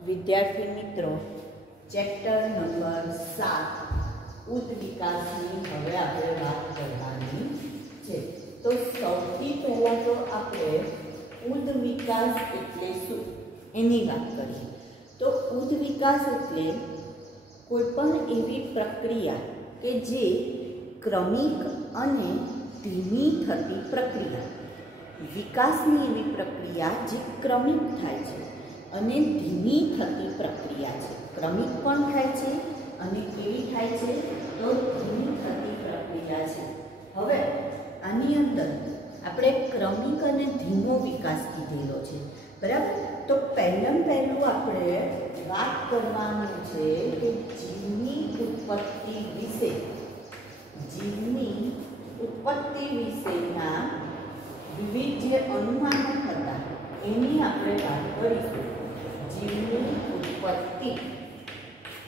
विद्यार्थी मित्रों chapter number 7 उद्विकासनी हवे आपणे वात करवानी छे। तो सौथी पहला तो आपणे उद्विकास एटले शुं एनी वात करीए। तो उद्विकास एटले कोईपण एवी प्रक्रिया के जे क्रमिक अने धीमी थती प्रक्रिया। विकासनी एवी प्रक्रिया जे क्रमिक थाय छे अने धीमी थती प्रक्रिया छे। क्रमिक पण थाय छे अने केवी थाय छे तो धीमी थती प्रक्रिया छे। हवे आनी अंदर आपणे क्रमिक अने धीमो विकास कीधेलो छे, बराबर। तो पहेલું आपणे वात करवानी छे के जीवनी उत्पत्ति विषे। जीवनी उत्पत्ति विषेना विविध जे अनुमानो हता एनी आपणे वात करीशुं। जीवनी उत्पत्ति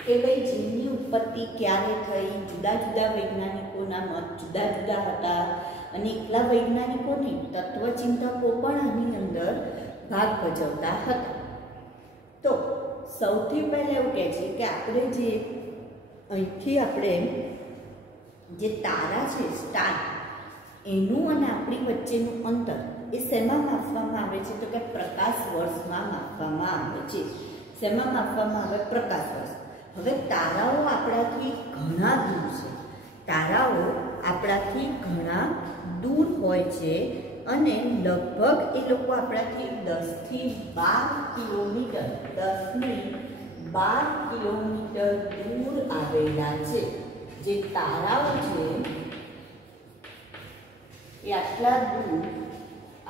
के भाई जीवनी उत्पत्ति क्यारे थई, जुदा जुदा वैज्ञानिकोना मत जुदा जुदा हता अने एकला वैज्ञानिको नहीं तत्वचिंतको पण आनी अंदर भाग भजवता हता। तो सौथी पहले एवुं कहे छे के आपणे जे અહીંથી આપણે જે તારા છે સ્ટાર એનું અને આપણી વચ્ચેનું અંતર એ શેમાં માપવામાં આવે છે તો કે પ્રકાશ વર્ષમાં માપવામાં આવે છે। શેમાં માપવામાં આવે? પ્રકાશ વર્ષ। હવે તારાઓ આપણાથી ઘણા દૂર છે, તારાઓ આપણાથી ઘણા દૂર હોય છે અને લગભગ એ લોકો આપણાથી 10 થી 12 કિલોમીટર 10 ની 12 કિલોમીટર दूर आवेला छे। जे ताराओ छे ए आटला दूर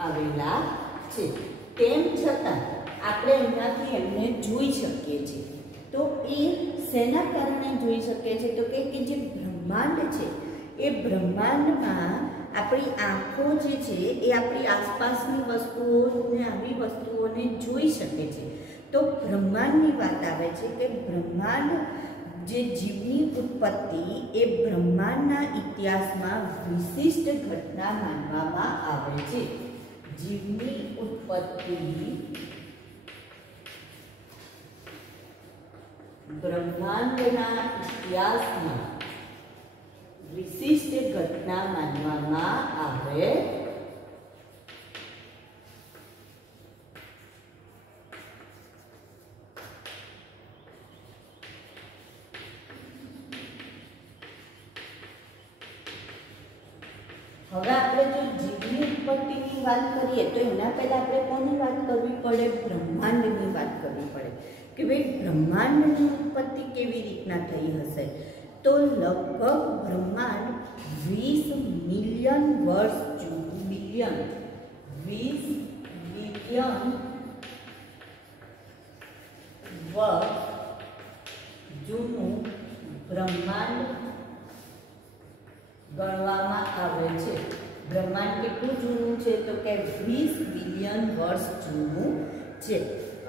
आवेला छे, तेम छतां आपणे एनाथी एમને જોઈ શકીએ છીએ। તો એ શેના કારણે જોઈ શકીએ છીએ તો કે જે બ્રહ્માંડ છે એ બ્રહ્માંડમાં આપણી આંખો જે છે એ આપણી આસપાસની વસ્તુઓને આવી વસ્તુઓને જોઈ શકે છે। तो ब्रह्मांड की बात आवे छे कि ब्रह्मांड जे जीवनी उत्पत्ति ए ब्रह्मांडना इतिहास में विशिष्ट घटना मानवामां आवे छे। जीवनी उत्पत्ति ब्रह्मांडना इतिहास में विशिष्ट घटना मानवामां आवे। હવે આપણે જો જીવની ઉત્પત્તિની વાત કરીએ તો એના પહેલા આપણે કોની વાત કરવી પડે? બ્રહ્માંડની વાત કરવી પડે કે ભાઈ બ્રહ્માંડની ઉત્પત્તિ કેવી રીતના થઈ હશે। તો લગભગ બ્રહ્માંડ 20 મિલિયન વર્ષ જૂનું, બિલિયન 20 બિલિયન વર્ષ જૂનું બ્રહ્માંડ गणवामां आवे छे। ब्रह्मांड केटલું જૂનું છે તો કે 20 બિલિયન વર્ષ જૂનું છે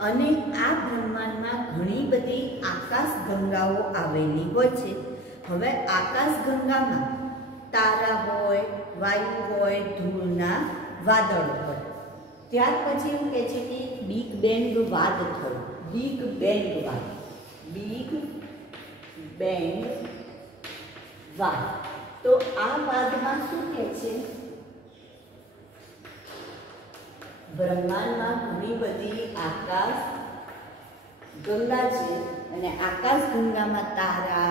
અને આ બ્રહ્માંડમાં ઘણી બધી આકાશગંગાઓ આવેલી હોય છે। હવે આકાશગંગામાં તારા હોય, વાયુ હોય, ધૂળના વાદળો હોય। ત્યાર પછી એવું કહે છે કે બિગ બેંગ વાદ થયો। બિગ બેંગ વાદ, બિગ બેંગ વાદ। तो आ वाद में शू कहे छे? ब्रह्मांड में घणी बधी आकाश गंगा छे अने आकाश गंगा में तारा,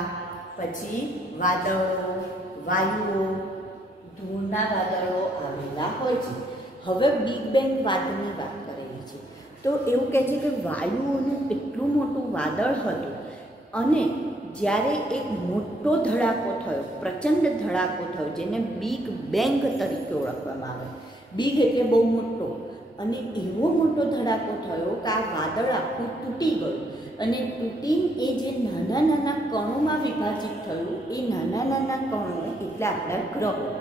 पछी वादळो, वायुओ, धूळना वादळो आवेला होय छे। हवे बिग बेंग वादनी वात करेली छे। तो एवुं कहे छे के वायुओनुं एटलुं मोटुं वादळ हतुं अने જ્યારે એક મોટો ધડાકો થયો, પ્રચંડ ધડાકો થયો જેને બિગ બેંગ તરીકે ઓળખવામાં આવે। બિગ એટલે બહુ મોટો અને એવો મોટો ધડાકો થયો કે આ વાદળ આખું તૂટી ગયું અને તૂટી એ જે નાના નાના કણોમાં વિભાજિત થયું એ નાના નાના કણો એટલે આપણા ગ્રહો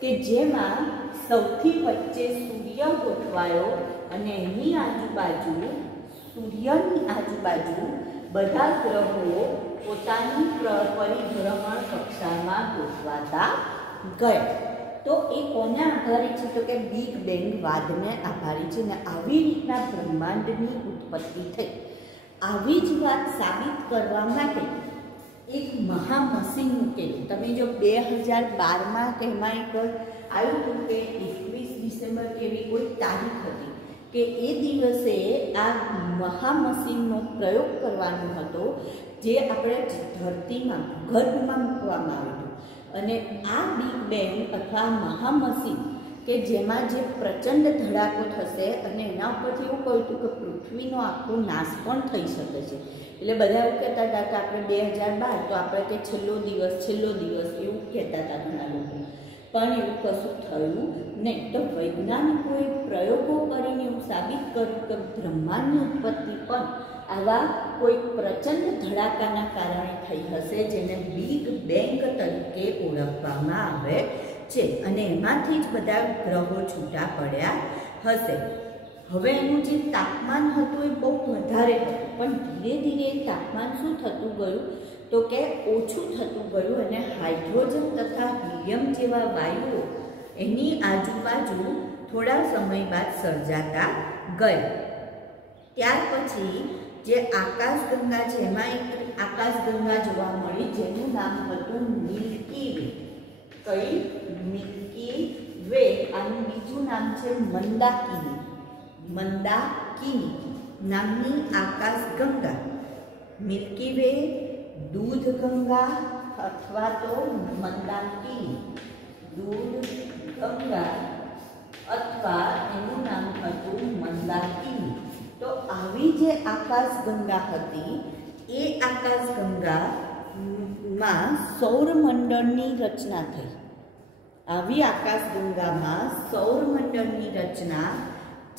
કે જેમાં સૌથી વચ્ચે સૂર્ય ગોઠવાયો અને એની આજુબાજુ સૂર્યની આજુબાજુ બધા ગ્રહો પોતાની પરિભ્રમણ કક્ષામાં ગોઠવાતા ગયા। तो એ કોને આભારી છે તો કે બિગ બેંગ વાદને આભારી છે ને આવી રીતના બ્રહ્માંડની ઉત્પત્તિ થઈ। આવી જ વાત સાબિત કરવા માટે એક મહામસીન મૂકેલું. તમે જો 2012માં તેમાં એક આવ્યું હતું કે 21 ડિસેમ્બર કેવી કોઈ તારીખ હતી કે એ દિવસે આ મહામસીનનો પ્રયોગ કરવાનો હતો, જે આપણે ધરતીમાં ગર્ભમાં મૂકવામાં આવ્યું હતું. અને આ બિગ બેંગ અથવા મહામસીન કે જેમાં જે પ્રચંડ ધડાકો થશે અને એના ઉપરથી એવું કહ્યું હતું કે પૃથ્વીનો આખો નાશ પણ થઈ શકે છે. એટલે બધા એવું કહેતા હતા કે આપણે 2012 તો આપણે કે છેલ્લો દિવસ એવું કહેતા હતા ઘણા લોકો, પણ એવું કશું થયું નહીં. તો વૈજ્ઞાનિકોએ પ્રયોગો કરીને એવું સાબિત કર્યું કે બ્રહ્માંડની ઉત્પત્તિ પણ આવા કોઈ પ્રચંડ ધડાકાના કારણે થઈ હશે, જેને બિગ બેંગ તરીકે ઓળખવામાં આવે છે. અને એમાંથી જ બધા ગ્રહો છૂટા પડ્યા હશે. હવે એનું જે તાપમાન હતું એ બહુ વધારે હતું, પણ ધીરે ધીરે તાપમાન શું થતું ગયું તો કે ઓછું થતું ગયું અને હાઇડ્રોજન તથા હિલિયમ જેવા વાયુઓ એની આજુબાજુ થોડા સમય બાદ સર્જાતા ગયા. ત્યાર પછી જે આકાશગંગા છે એમાં એક આકાશગંગા જોવા મળી, જેનું નામ હતું મિલ્કી વે. કઈ? Milky way. આનું બીજું નામ છે મંદાકિની. મંદાકિની નામની આકાશગંગા. મિલ્કી વે, દૂધ ગંગા અથવા તો મંદાકિની. દૂધ ગંગા અથવા એનું નામ હતું મંદાકિની. તો આવી જે આકાશગંગા હતી એ આકાશગંગામાં સૌરમંડળની રચના થઈ. આવી આકાશગંગામાં સૌરમંડળની રચના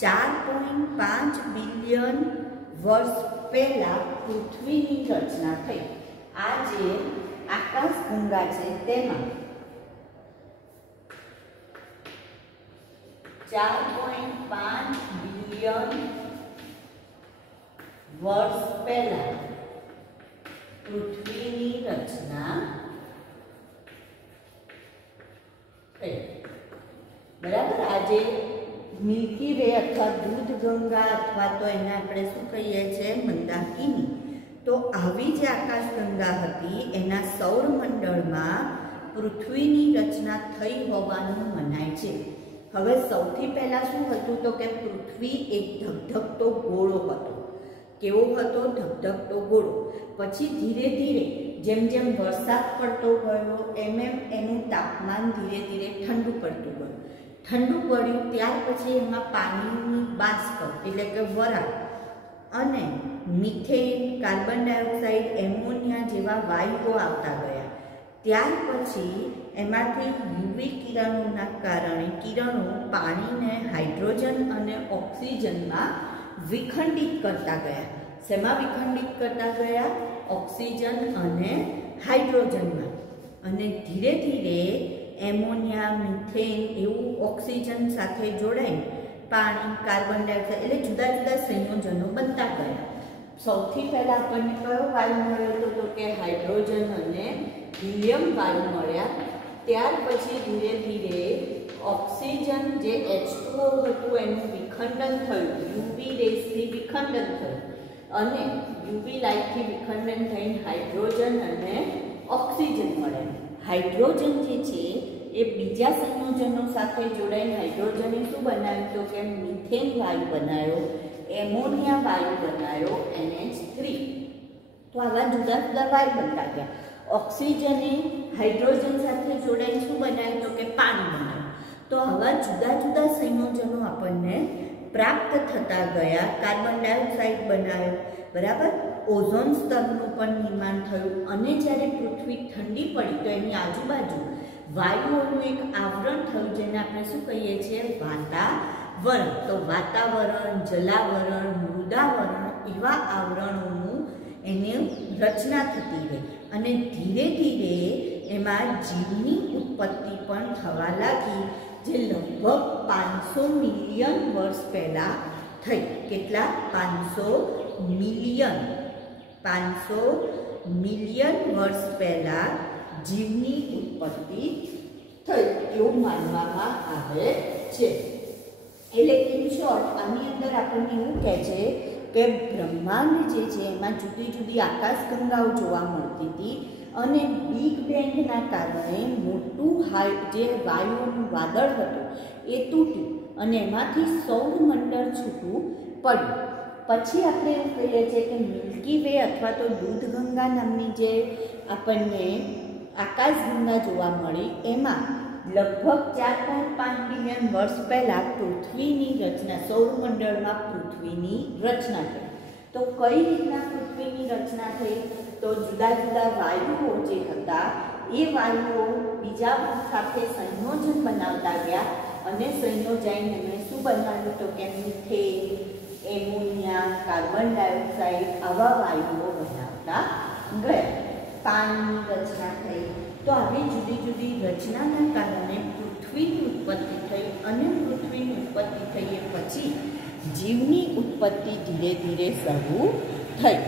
4.5 બિલિયન વર્ષ પહેલા પૃથ્વીની રચના થઈ. આ જે આકાશગંગા છે તેમાં 4.5 બિલિયન વર્ષ પહેલા પૃથ્વીની રચના થઈ. બરાબર. આજે મિલ્કી વે અથવા દૂધ ગંગા અથવા તો એને આપણે શું કહીએ છીએ મંદાકિની. તો આવી જે આકાશગંગા હતી એના સૌરમંડળમાં પૃથ્વીની રચના થઈ હોવાનું મનાય છે. હવે સૌથી પહેલાં શું હતું તો કે પૃથ્વી એક ધગધગતો ગોળો હતો. કેવો હતો? ધગધગતો ગોળો. પછી ધીરે ધીરે જેમ જેમ વરસાદ પડતો ગયો એમ એમ એનું તાપમાન ધીરે ધીરે ઠંડુ પડતું ગયું. ઠંડુ પડ્યું ત્યાર પછી એમાં પાણીની બાષ્પ એટલે કે વરાળ અને મિથેન, કાર્બન ડાયોક્સાઇડ, એમોનિયા જેવા વાયુઓ આવતા ગયા. ત્યાર પછી એમાંથી યુવી કિરણોના કારણે કિરણો પાણીને હાઇડ્રોજન અને ઓક્સિજનમાં વિખંડિત કરતા ગયા. શેમાં વિખંડિત કરતા ગયા? ઓક્સિજન અને હાઇડ્રોજનમાં. અને ધીરે ધીરે એમોનિયા, મિથેન એવું ઓક્સિજન સાથે જોડાઈ પાણી, કાર્બન ડાયોક્સાઇડ એટલે જુદા જુદા સંયોજનો બનતા ગયા. સૌથી પહેલાં આપણને કયો વાયુ મળ્યો હતો તો કે હાઇડ્રોજન અને હિલિયમ વાયુ મળ્યા. ત્યાર પછી ધીરે ધીરે ઓક્સિજન જે H2O હતું એનું વિખંડન થયું, યુવી રેસથી વિખંડન થયું અને યુવી લાઇટથી વિખંડન થઈને હાઇડ્રોજન અને ઓક્સિજન મળે. હાઇડ્રોજન જે છે એ બીજા સંયોજનો સાથે જોડાઈને હાઇડ્રોજને શું બનાવ્યું તો કે મિથેન વાયુ બનાવ્યો, એમોનિયા વાયુ બનાવ્યો, NH3. તો આવા જુદા જુદા વાયુ બનતા ગયા. ઓક્સિજને હાઇડ્રોજન સાથે જોડાઈને શું બનાવ્યું તો કે પાણી બનાવ્યું. તો આવા જુદા જુદા સંયોજનો આપણને પ્રાપ્ત થતા ગયા. કાર્બન ડાયોક્સાઇડ બનાવ્યો, બરાબર. ઓઝોન સ્તરનું પણ નિર્માણ થયું અને જ્યારે પૃથ્વી ઠંડી પડી તો એની આજુબાજુ વાયુઓનું એક આવરણ થયું જેને આપણે શું કહીએ છીએ? વાતાવરણ. તો વાતાવરણ, જલાવરણ, મૃદાવરણ એવા આવરણોનું એની રચના થતી ગઈ અને ધીરે ધીરે એમાં જીવની ઉત્પત્તિ પણ થવા લાગી, જે લગભગ 500 મિલિયન વર્ષ પહેલાં થઈ. કેટલા? 500 મિલિયન વર્ષ પહેલાં જીવની ઉત્પત્તિ થઈ એવું માનવામાં આવે છે. એટલે ઇન શોર્ટ આની અંદર આપણને એવું કહે છે કે બ્રહ્માંડ જે છે એમાં જુદી જુદી આકાશગંગાઓ જોવા મળતી હતી અને બિગ બેંગના કારણે મોટું જે વાયુનું વાદળ હતું એ તૂટ્યું અને એમાંથી સૌરમંડળ છૂટું પડ્યું. પછી આપણે એવું કહીએ છીએ કે મિલ્કી વે અથવા તો દૂધગંગા નામની જે આપણને આકાશગંગા જોવા મળી એમાં લગભગ 4.5 બિલિયન વર્ષ પહેલાં પૃથ્વીની રચના, સૌરમંડળમાં પૃથ્વીની રચના થઈ. તો કઈ રીતના પૃથ્વીની રચના થઈ? તો જુદા જુદા વાયુઓ જે હતા એ વાયુઓ બીજા સાથે સંયોજન બનાવતા ગયા અને સંયોજાઈને એમણે શું બનાવ્યું? તો કે મિથેન, એમોનિયા, કાર્બન ડાયોક્સાઇડ આવા વાયુઓ બનાવતા ગયા. પાણીની રચના થઈ. તો આવી જુદી જુદી રચનાના કારણે પૃથ્વીની ઉત્પત્તિ થઈ અને પૃથ્વીની ઉત્પત્તિ થઈ પછી જીવની ઉત્પત્તિ ધીરે ધીરે શરૂ થઈ.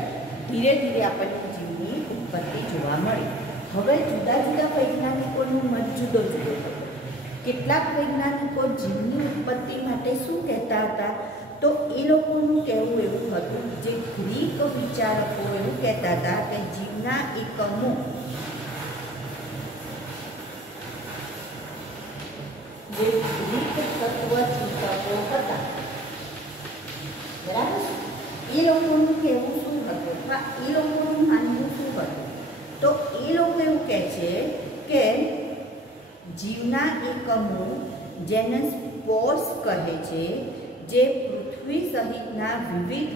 ધીરે ધીરે આપણને જીવની ઉત્પત્તિ જોવા મળી. હવે જુદા જુદા વૈજ્ઞાનિકોનો મત જુદો જુદો હતો. કેટલાક વૈજ્ઞાનિકો જીવની ઉત્પત્તિ માટે શું કહેતા હતા? તો એ લોકોનું કહેવું એવું હતું, જે ગ્રીક વિચારકો એવું કહેતા હતા કે જીવના એકમો જે ગ્રીક તત્વચિંતકો હતા, બરાબર, એ લોકોનું કહેવું શું હતું? એ લોકોનું માનવું શું હતું? તો એ લોકો એવું કહે છે કે જીવના એકમો જેને સ્પોર્સ કહે છે, જે પૃથ્વી સહિતના વિવિધ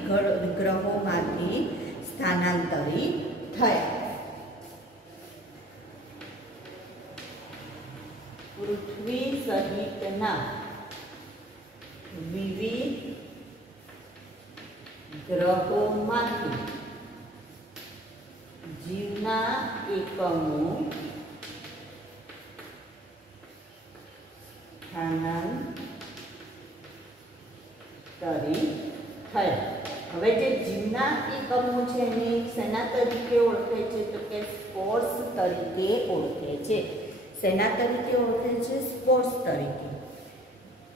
ગ્રહોમાંથી સ્થાનાંતરિત થયા. પૃથ્વી સહિતના વિવિધ ગ્રહોમાંથી જીવના એકમો સ્થાનાંતરિત થયા. હવે જે જીવના એકમો છે એને શેના તરીકે ઓળખે છે? તો કે સ્પોર્સ તરીકે ઓળખે છે. શેના તરીકે ઓળખે છે? સ્પોર્સ તરીકે.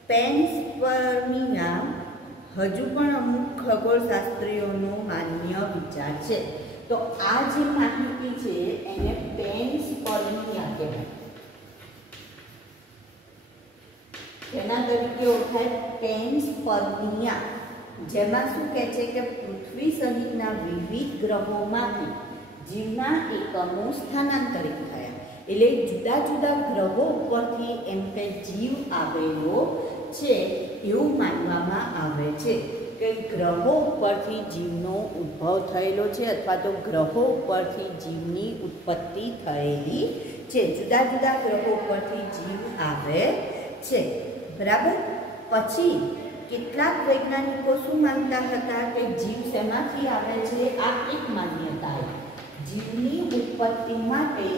પેન્સપર્મિયા હજુ પણ અમુક ખગોળશાસ્ત્રીઓનો માન્ય વિચાર છે. તો આ જે માહિતી છે એને પેન્સપર્મિયા કહેવાય. તેના તરીકે ઓળખાય પેન્સપર્મિયા, જેમાં શું કહે છે કે પૃથ્વી સહિતના વિવિધ ગ્રહોમાંથી જીવના એકમો સ્થાનાંતરિત થયા. એટલે જુદા જુદા ગ્રહો ઉપરથી એમ કે જીવ આવેલો છે એવું માનવામાં આવે છે કે ગ્રહો ઉપરથી જીવનો ઉદ્ભવ થયેલો છે અથવા તો ગ્રહો ઉપરથી જીવની ઉત્પત્તિ થયેલી છે. જુદા જુદા ગ્રહો ઉપરથી જીવ આવે છે, બરાબર. પછી કેટલાક વૈજ્ઞાનિકો શું માનતા હતા કે જીવ શેમાંથી આવે છે? આ એક માન્યતા. જીવની ઉત્પત્તિ માટે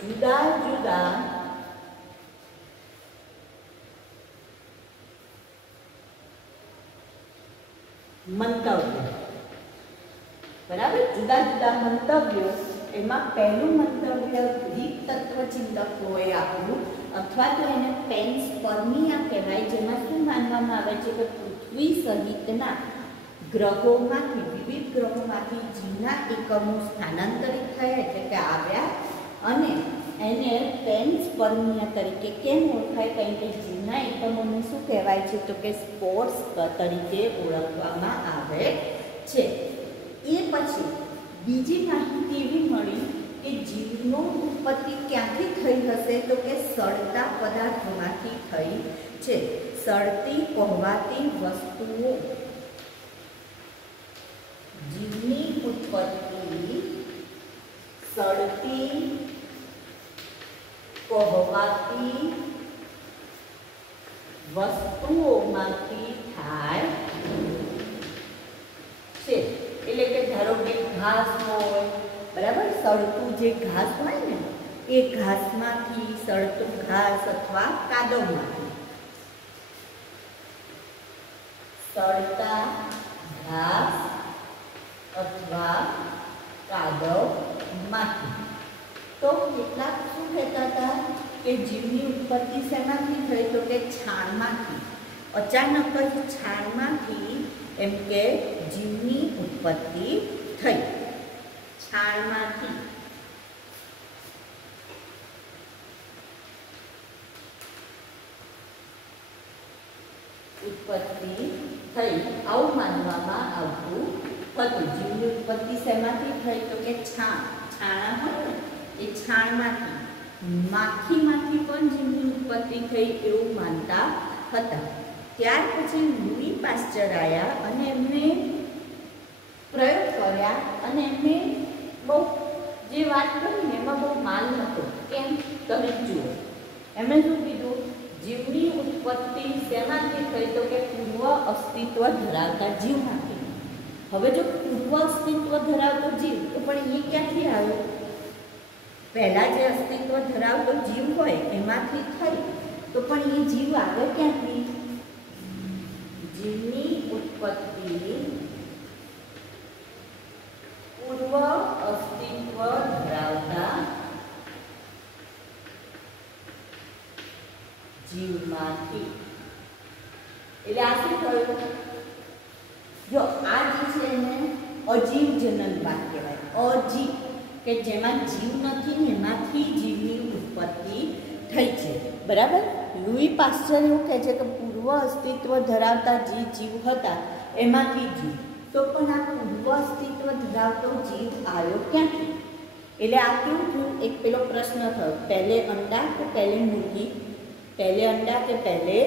જુદા જુદા મંતવ્યો, બરાબર, જુદા જુદા મંતવ્યો. એમાં પહેલું મંતવ્ય ગ્રીક તત્વચિંતકોએ આપ્યું અથવા તો એને પેન્સપર્મિયા કહેવાય, જેમાં શું માનવામાં આવે છે કે પૃથ્વી સહિતના ગ્રહોમાંથી, વિવિધ ગ્રહોમાંથી જીવના એકમો સ્થાનાંતરિત થયા, એટલે કે આવ્યા. અને એને પેન્સપર્મિયા તરીકે કેમ ઓળખાય? કારણ કે જીવના એકમોને શું કહેવાય છે? તો કે સ્પોર્સ તરીકે ઓળખવામાં આવે છે. એ પછી બીજી માહિતી એવી મળી કે જીવનો ઉત્પત્તિ ક્યાંથી થઈ હશે? તો કે સળતા પદાર્થોમાંથી થઈ છે. સળતી કહેવાતી વસ્તુઓ, જીવની ઉત્પત્તિ સળતી કહેવાતી વસ્તુઓમાંથી થાય છે. એટલે કે ધારો કે ઘાસ હોય, બરાબર, સળતું જે ઘાસ હોય ને એ ઘાસમાંથી, સળતું ઘાસ અથવા કાદવમાંથી, સળતા ઘાસ અથવા કાદવમાંથી. તો કેટલાક શું કહેતા હતા કે જીવની ઉત્પત્તિ શેમાંથી થઈ? તો કે છાણમાંથી અચાનક જ છાણમાંથી એમ કે જીવની ઉત્પત્તિ થઈ. છાણમાંથી ઉત્પત્તિ થઈ આવું માનવામાં આવતું હતું. જીવની ઉત્પત્તિ શેમાંથી થઈ તો કે છાણા હોય ને એ છાણમાંથી, માખીમાંથી પણ જીવની ઉત્પત્તિ થઈ એવું માનતા હતા. ત્યાર પછી લૂઈ પાસ્ચર આવ્યા અને એમને પ્રયોગ કર્યા અને એમને બહુ જે વાત કરી ને એમાં બહુ માલ નહોતો. કેમ તમે જુઓ, એમણે શું કીધું, જીવની ઉત્પત્તિ શેમાંથી થઈ તો કે પૂર્વ અસ્તિત્વ ધરાવતા જીવમાંથી. હવે જો પૂર્વ અસ્તિત્વ ધરાવતો જીવ તો પણ એ ક્યાંથી આવ્યો? પહેલા જે અસ્તિત્વ ધરાવતો જીવ હોય એમાંથી થઈ તો પણ એ જીવ આવે ક્યાંથી? જીવની ઉત્પત્તિ પૂર્વ અસ્તિત્વ ધરાવતા જીવમાંથી. એટલે આ શું થયું? જો આ જે છે એને અજીવ જનનવાદ કહેવાય. અજીવ કે જેમાં જીવ નથી ને એમાંથી જીવની ઉત્પત્તિ થઈ છે. બરાબર? લૂઈ પાસ્ચર એવું કહે છે કે પૂર્વ અસ્તિત્વ ધરાવતા જે જીવ હતા એમાંથી જીવ. તો પણ આ પૂર્વ અસ્તિત્વ ધરાવતો જીવ આવ્યો ક્યાંથી? એટલે આ કેવું થયું? એક પેલો પ્રશ્ન થયો, પહેલે અંડા કે પહેલે મુર્ગી? પહેલે અંડા કે પહેલે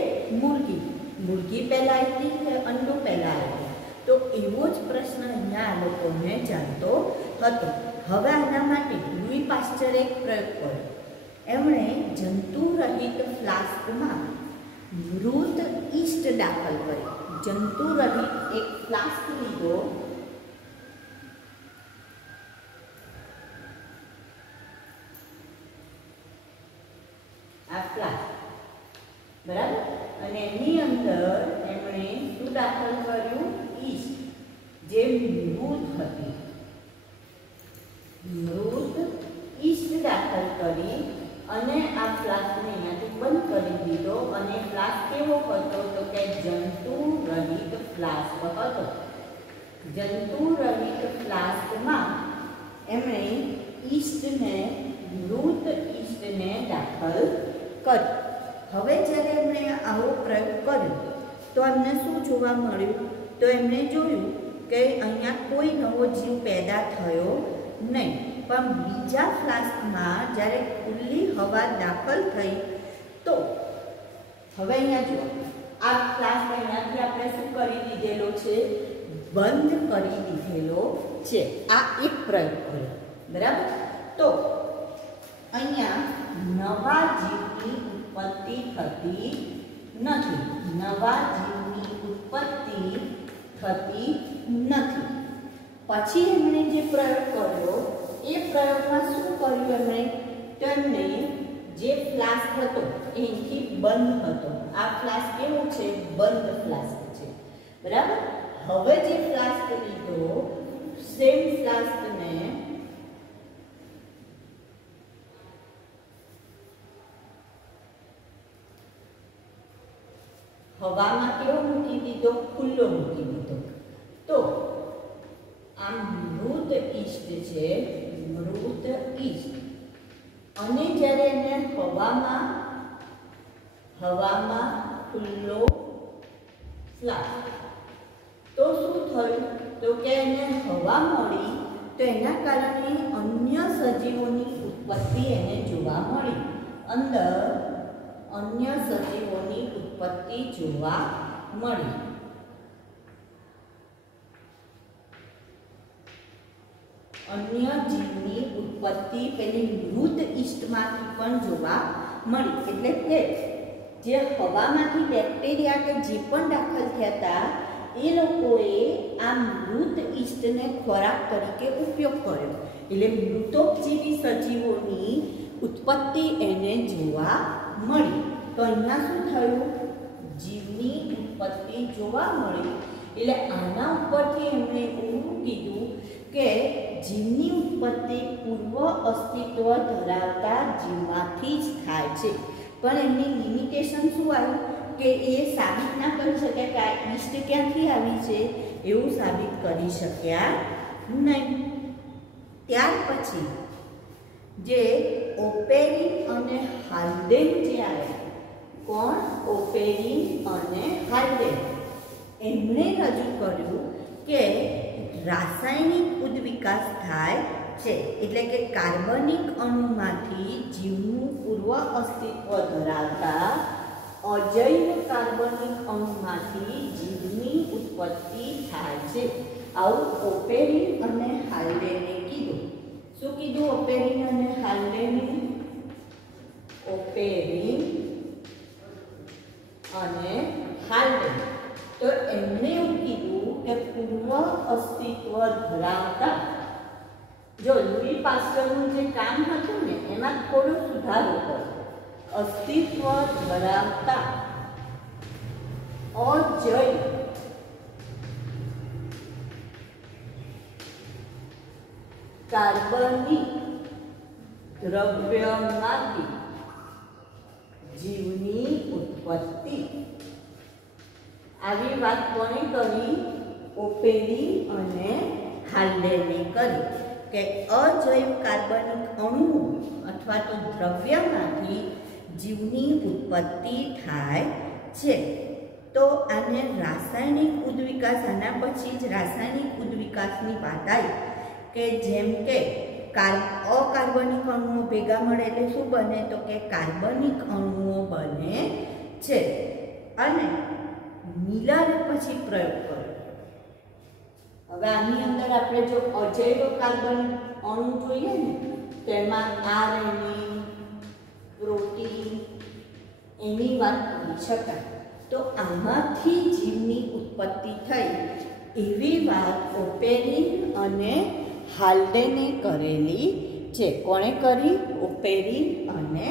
મુર્ગી? મુર્ગી પહેલાં આવી કે અંડું પહેલાં આવ્યું? તો એવો જ પ્રશ્ન અહીંયા આ લોકોને જાણતો હતો. હવે આના માટે લૂઈ પાસ્ચરે એક પ્રયોગ કર્યો. એમણે જંતુ રહિત ફ્લાસ્કમાં મૃત ઈસ્ટ દાખલ કરી. જંતુ રહિત એક ફ્લાસ્ક લીધો, આ ફ્લાસ્ક, બરાબર, અને એની અંદર એમણે શું દાખલ કર્યું? ઈસ્ટ, જે મૃત હતી. મૃત ઈસ્ટ દાખલ કરી અને આ ફ્લાસ્કને અહીંયાથી બંધ કરી દીધો. અને ફ્લાસ્ક કેવો હતો તો કે જંતુ રહિત ફ્લાસ્ક હતો. જંતુ રહિત ફ્લાસ્કમાં એમણે ઈસ્ટને, મૃત ઈસ્ટને દાખલ કરી. હવે જ્યારે એમણે આવો પ્રયોગ કર્યો તો એમને શું જોવા મળ્યું? તો એમણે જોયું કે અહીંયા કોઈ નવો જીવ પેદા થયો નહીં. પણ બીજા ફ્લાસ્કમાં જ્યારે ખુલ્લી હવા દાખલ થઈ તો હવે અહીંયા જુઓ, આ ફ્લાસ્ક અહીંયાથી આપણે શું કરી દીધેલો છે? બંધ કરી દીધેલો છે. આ એક પ્રયોગ કર્યો, બરાબર. તો અહીંયા નવા જીવની ઉત્પત્તિ થતી નથી. નવા જીવની ઉત્પત્તિ થતી નથી. પછી એમણે જે પ્રયોગ કર્યો એ પ્રયોગમાં શું કર્યું એમણે? તો એમણે જે ફ્લાસ્ક હતો એથી બંધ હતો. આ ફ્લાસ્ક કેવો છે? બંધ ફ્લાસ્ક છે, બરાબર. હવે જે ફ્લાસ્ક લીધો, સેમ ફ્લાસ્કને હવામાં કેવો મૂકી દીધો? ખુલ્લો મૂકી દીધો. તો આ મૃત ઈસ્ટ છે, મૃત ઈસ્ટ. અને જ્યારે એને હવામાં ખુલ્લો ફ્લાસ્ક, તો શું થયું? તો કે એને હવા મળી તો એના કારણે અન્ય સજીવોની ઉત્પત્તિ એને જોવા મળી. અંદર અન્ય સજીવોની ઉત્પત્તિ જોવા મળી. અન્ય જીવની ઉત્પત્તિ પેલી મૃત ઈસ્ટમાંથી પણ જોવા મળી. એટલે કે જે હવામાંથી બેક્ટેરિયા કે જે પણ દાખલ થયા હતા એ લોકોએ આ મૃત ઈસ્ટને ખોરાક તરીકે ઉપયોગ કર્યો. એટલે મૃતોપજીવી સજીવોની ઉત્પત્તિ એને જોવા મળી. તો અહીંયા શું થયું? જીવની ઉત્પત્તિ જોવા મળી. એટલે આના ઉપરથી એમણે એવું કીધું કે જીવની ઉત્પત્તિ પૂર્વ અસ્તિત્વ ધરાવતા જીવમાંથી જ થાય છે. પણ એમની લિમિટેશન શું આવ્યું? કે એ સાબિત ના કરી શક્યા કે આ ઈસ્ટ ક્યાંથી આવી છે, એવું સાબિત કરી શક્યા નહીં. ત્યાર પછી જે ઓપેરિન અને હાલ્ડેન જે આવ્યા, કોણ? ઓપેરિન અને હાલ્ડેન, એમણે રજૂ કર્યું કે રાસાયણિક ઉદ્વિકાસ થાય છે, એટલે કે કાર્બનિક અણુમાંથી જીવનું પૂર્વ અસ્તિત્વ ધરાવતા અજૈવ કાર્બનિક અણુમાંથી જીવની ઉત્પત્તિ થાય છે. આવું ઓપેરિન અને હાલ્ડેને કીધું. શું કીધું ઓપેરિન અને હાલ્ડેને? ઓપેરિન અને હાલ્ડેન તો એમણે એવું કીધું કે પૂર્વ અસ્તિત્વ ધરાવતા, જો લુઈ પાસ્ટરનું જે કામ હતું ને એમાં થોડો સુધારો કર્યો, અસ્તિત્વ ધરાવતા અજૈવ કાર્બનિક દ્રવ્યમાંથી જીવની ઉત્પત્તિ. આવી વાત કોણે કરી? ઓપેરિન અને હાલ્ડેને કરી કે અજૈવ કાર્બનિક અણુ અથવા તો દ્રવ્યમાંથી જીવની ઉત્પત્તિ થાય છે. તો આને રાસાયણિક ઉદ્વિકાસ, આના પછી જ રાસાયણિક ઉદ્વિકાસની વાત આવી કે જેમ કે અકાર્બનિક અણુઓ ભેગા મળે એટલે શું બને? તો કે કાર્બનિક અણુઓ બને છે. અને મિલરે પછી પ્રયોગ કર્યો. હવે આની અંદર આપણે જો અજૈવ કાર્બન અણુ જોઈએ ને તો એમાં RNA, પ્રોટીન એની વાત કરી શકાય. તો આમાંથી જીવની ઉત્પત્તિ થઈ એવી વાત ઓપેરિન અને હાલ્ડેને કરેલી છે. કોણે કરી? ઓપેરિન અને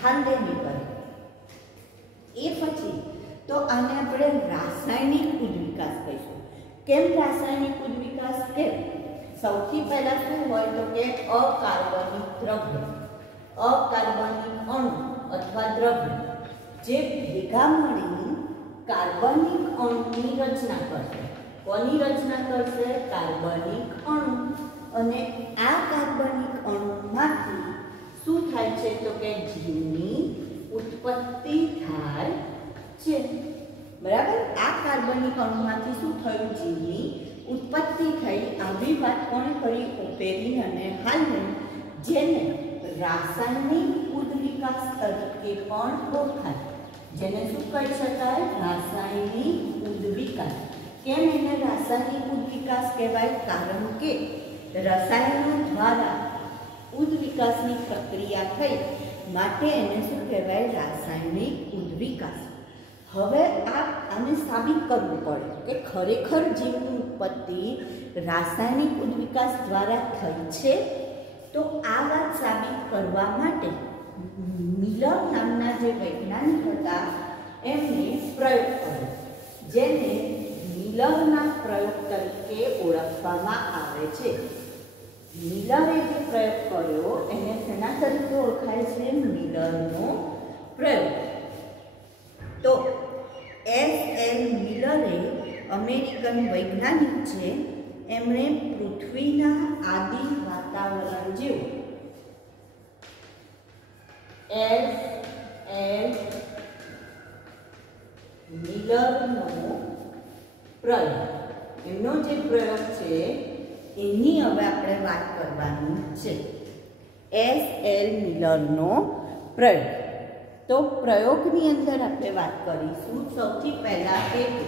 હાલ્ડેને કરી. એ પછી તો આને આપણે રાસાયણિક ઉદ્વિકાસ કહીશું. કેમ રાસાયણિક ઉદ્વિકાસ? કેમ? સૌથી પહેલા શું હોય તો કે અકાર્બનિક દ્રવ્ય, અકાર્બનિક અણુ અથવા દ્રવ્ય જે ભેગા મળી કાર્બનિક અણુની રચના કરશે. કોની રચના કરશે? કાર્બનિક અણુ. અને આ કાર્બનિક અણુમાંથી શું થાય છે તો કે જીવની ઉત્પત્તિ થાય છે. બરાબર? આ કાર્બનિક અણુમાંથી શું થયું? જીવની ઉત્પત્તિ થઈ. આવી વાત કોણે કરી? ઓપેરિન અને હાલ્ડેન, જેને રાસાયણિક ઉદ્વિકાસ તરીકે પણ ઓળખાય. જેને શું કહી શકાય? રાસાયણિક ઉદ્વિકાસ. કેમ એને રાસાયણિક ઉદ્વિકાસ કહેવાય? કારણ કે રસાયણો દ્વારા ઉદ્વિકાસની પ્રક્રિયા થઈ માટે એને શું કહેવાય? રાસાયણિક ઉદ્વિકાસ. હવે આને સાબિત કરવું પડે કે ખરેખર જીવની ઉત્પત્તિ રાસાયણિક ઉદ્વિકાસ દ્વારા થઈ છે. તો આ વાત સાબિત કરવા માટે મિલર નામના જે વૈજ્ઞાનિક હતા એમણે પ્રયોગ કર્યો, જેને મિલરના પ્રયોગ તરીકે ઓળખવામાં આવે છે. મિલરે જે પ્રયોગ કર્યો એને શેના તરીકે ઓળખાય છે? મિલરનો પ્રયોગ. તો S.L. મિલરે અમેરિકન વૈજ્ઞાનિક છે. એમણે પૃથ્વીના આદિ વાતાવરણ જેવું S.L. મિલરનો પ્રયોગ, એમનો જે પ્રયોગ છે એની હવે આપણે વાત કરવાની છે. S.L. મિલરનો પ્રયોગ. તો પ્રયોગની અંદર આપણે વાત કરીશું. સૌથી પહેલા હેતુ.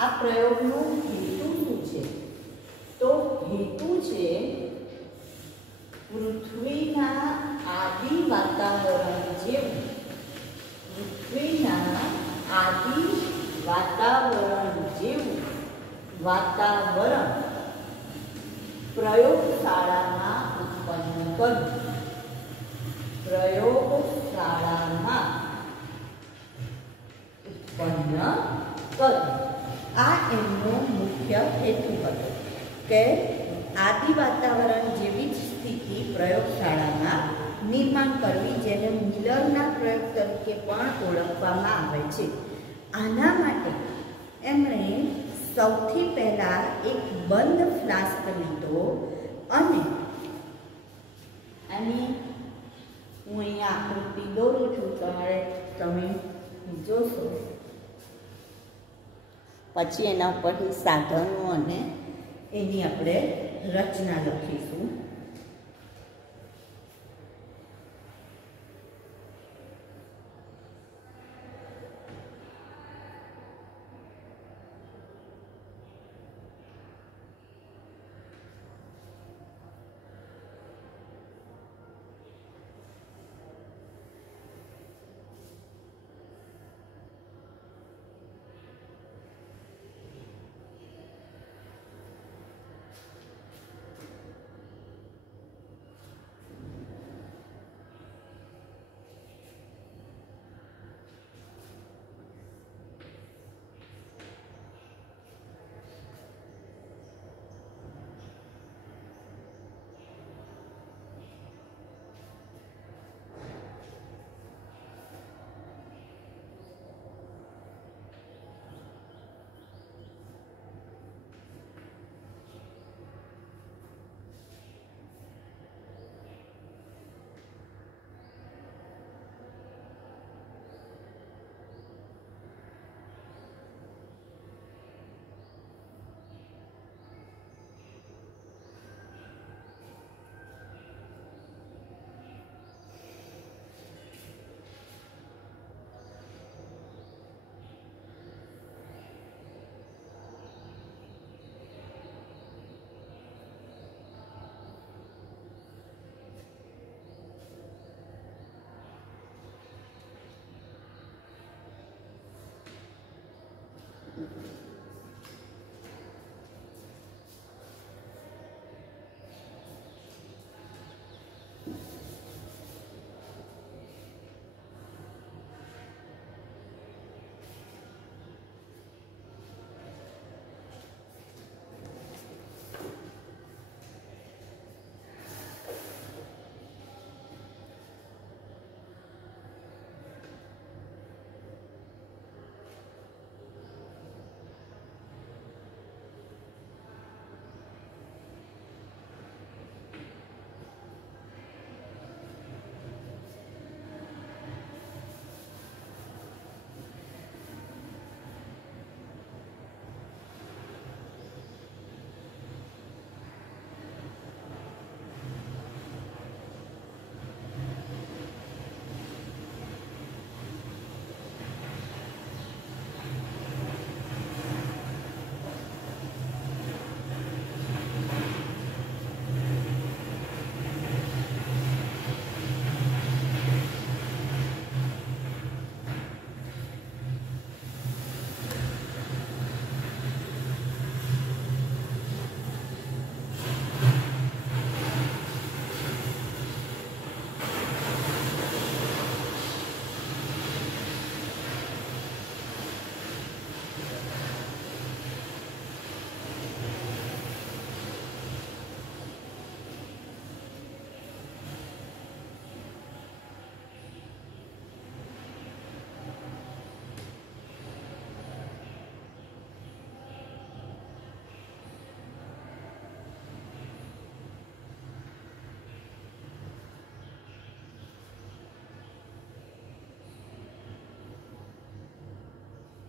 આ પ્રયોગનો હેતુ શું છે? તો હેતુ છે પૃથ્વીના આદિ વાતાવરણ જેવું, પૃથ્વીના આદિ વાતાવરણ જેવું વાતાવરણ પ્રયોગશાળામાં ઉત્પન્ન કરવું. પ્રયોગશાળામાં ઉત્પન્ન કરવું. આ એમનો મુખ્ય હેતુ હતો કે આદિ વાતાવરણ જેવી જ સ્થિતિ પ્રયોગશાળામાં નિર્માણ કરવી, જેને મિલરના પ્રયોગ તરીકે પણ ઓળખવામાં આવે છે. આના માટે એમણે સૌથી પહેલાં એક બંધ ફ્લાસ્ક લીધો અને આની હું અહીંયા આકૃતિ દોરું છું, તમે જોશો. પછી એના ઉપરથી સાધનો અને એની આપણે રચના લખીશું.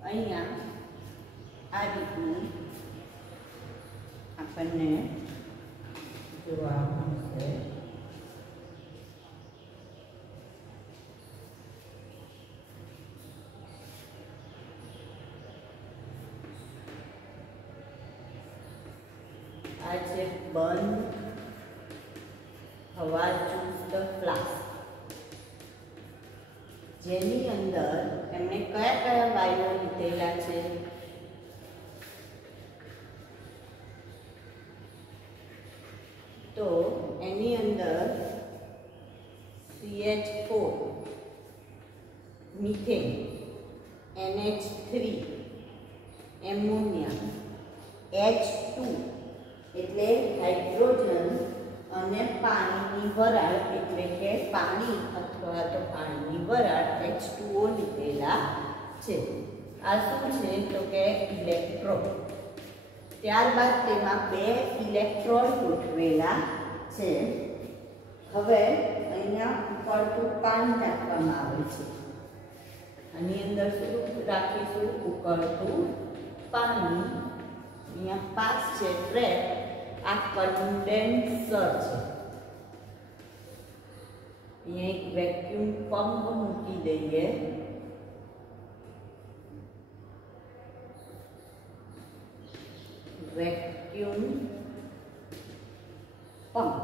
અહીંયા આ રીતનું આપણને જોવા મળશે. આ છે બંધ હવાચુસ્ત ફ્લાસ્ક, જેની અંદર એમણે કયા કયા વાયુઓ લીધેલા છે? તો એની અંદર CH4, methane, NH3, ammonia, H2 એટલે હાઇડ્રોજન અને પાણીની વરાળ એટલે કે પાણી અથવા તો પાણીની વરાળ H2O લીધેલા છે. આ શું છે તો કે ઇલેક્ટ્રોડ. ત્યારબાદ તેમાં 2 ઇલેક્ટ્રોડ ગોઠવેલા છે. હવે અહીંયા ઉકળતું પાણી નાખવામાં આવે છે. આની અંદર શું રાખીશું? ઉકળતું પાણી. અહીંયા પાસ છે ટ્રેપ, આ કન્ડેન્સર છે. અહીંયા એક વેક્યુમ પંપ મૂકી દઈએ. Vacuum pump.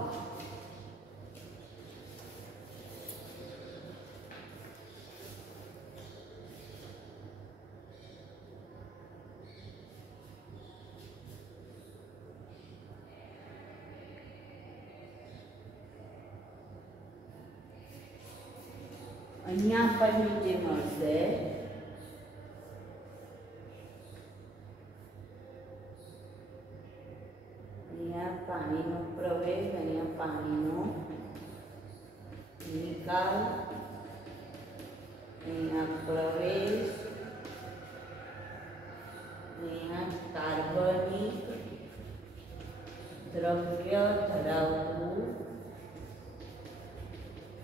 અહીંયા આપણને જે મળશે અહીંયા પાણીનો પ્રવેશ, અહીંયા પાણીનો નિકાલ, અહીંયા પ્રવેશ, અહીંયા કાર્બનિક દ્રવ્ય ધરાવતું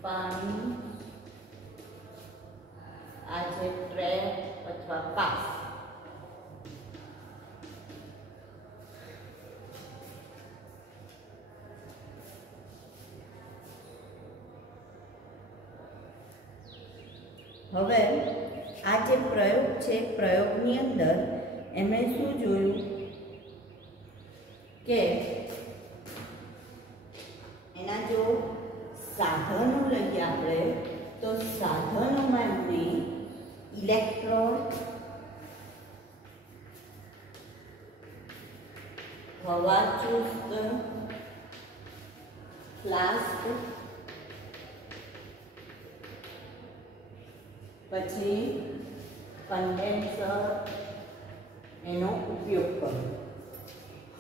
પાણી, આ છે ટ્રેપ અથવા પાસ. હવે આ જે પ્રયોગ છે, પ્રયોગની અંદર એમણે શું જોયું કે એના જો સાધનો લઈએ આપણે તો સાધનોમાં એમને ઇલેક્ટ્રોડ, હવાચુસ્ત, ફ્લાસ્ક, પછી કન્ડેન્સર એનો ઉપયોગ કર્યો.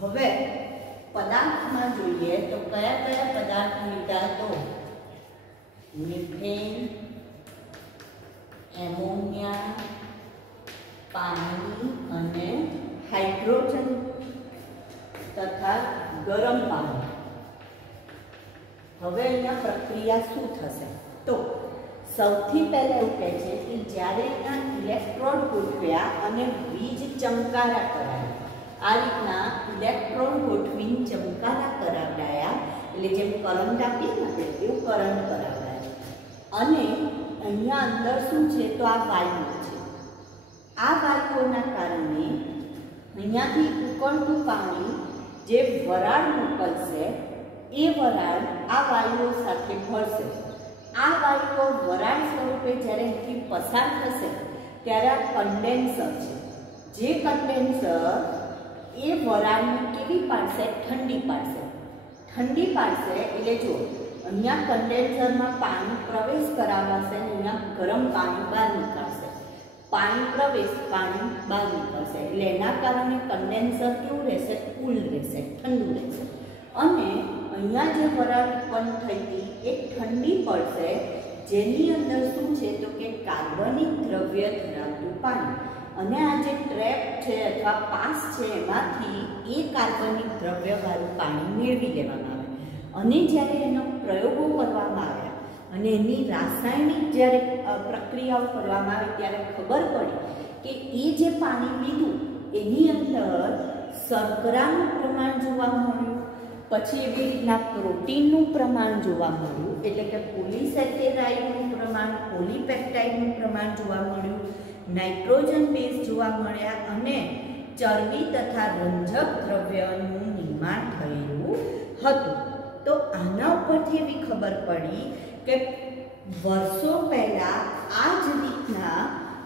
હવે પદાર્થમાં જોઈએ તો કયા કયા પદાર્થ લીધા? તો મિથેન, એમોનિયા, પાણી અને હાઇડ્રોજન તથા ગરમ પાણી. હવે અહીંયા પ્રક્રિયા શું થશે? તો સૌથી પહેલા એવું કહે છે કે જ્યારે અહીંયા ઇલેક્ટ્રોડ ગોઠવ્યા અને વીજ ચમકારા કરાયા, આ રીતના ઇલેક્ટ્રોડ ગોઠવીને ચમકારા કરાવડાયા, એટલે જેમ કરંટ આપીએ ને એવું કરંટ કરાવડાયા. અને અહીંયા અંદર શું છે? તો આ વાયુ છે. આ વાયુઓના કારણે અહીંયાથી ઉકળતું પાણી જે વરાળ મોકલશે એ વરાળ આ વાયુઓ સાથે ભળશે. આ વાયુઓ વરાળ સ્વરૂપે જ્યારે અહીંથી પસાર થશે ત્યારે આ કન્ડેન્સર છે. જે કન્ડેન્સર એ વરાળને કેવી પાડશે? ઠંડી પાડશે. ઠંડી પાડશે એટલે જો અહીંયા કન્ડેન્સરમાં પાણી પ્રવેશ કરાવશે અને અહીંયા ગરમ પાણી બહાર નીકળશે. પાણી પ્રવેશ, પાણી બહાર નીકળશે. એટલે એના કારણે કન્ડેન્સર કેવું રહેશે? કુલ રહેશે, ઠંડુ રહેશે. અને અહીંયા જે વરાળ ઉત્પન્ન થઈ હતી એ ઠંડી પડશે, જેની અંદર શું છે? તો કે કાર્બનિક દ્રવ્ય ધરાવતું પાણી. અને આ જે ટ્રેપ છે અથવા પાસ છે એમાંથી એ કાર્બનિક દ્રવ્યવાળું પાણી મેળવી લેવામાં આવે. અને જ્યારે એનો પ્રયોગો કરવામાં આવ્યા અને એની રાસાયણિક જ્યારે પ્રક્રિયાઓ કરવામાં આવી ત્યારે ખબર પડી કે એ જે પાણી લીધું એની અંદર શર્કરાનું પ્રમાણ જોવા મળ્યું, પછી એવી રીતના પ્રોટીનનું પ્રમાણ જોવા મળ્યું, એટલે કે પોલિસેકેરાઇડનું પ્રમાણ, પોલીપેપ્ટાઇડનું પ્રમાણ જોવા મળ્યું, નાઇટ્રોજન બેઝ જોવા મળ્યા અને ચરબી તથા રંજક દ્રવ્યનું નિર્માણ થયેલું હતું. તો આના ઉપરથી એવી ખબર પડી કે વર્ષો પહેલાં આ જ રીતના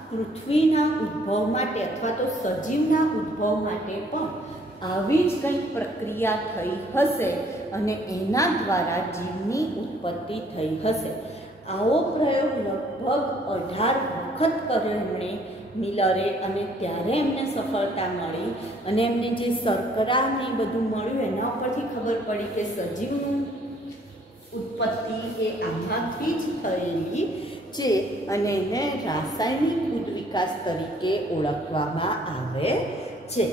પૃથ્વીના ઉદ્ભવ માટે અથવા તો સજીવના ઉદ્ભવ માટે પણ આવી જ કંઈક પ્રક્રિયા થઈ હશે અને એના દ્વારા જીવની ઉત્પત્તિ થઈ હશે. આવો પ્રયોગ લગભગ 18 વખત કર્યો એમણે મિલરે અને ત્યારે એમને સફળતા મળી અને એમને જે શર્કરા ને બધું મળ્યું એના ઉપરથી ખબર પડી કે સજીવનું ઉત્પત્તિ એ આમાંથી જ થયેલી છે અને એને રાસાયણિક ઉદ્વિકાસ તરીકે ઓળખવામાં આવે છે.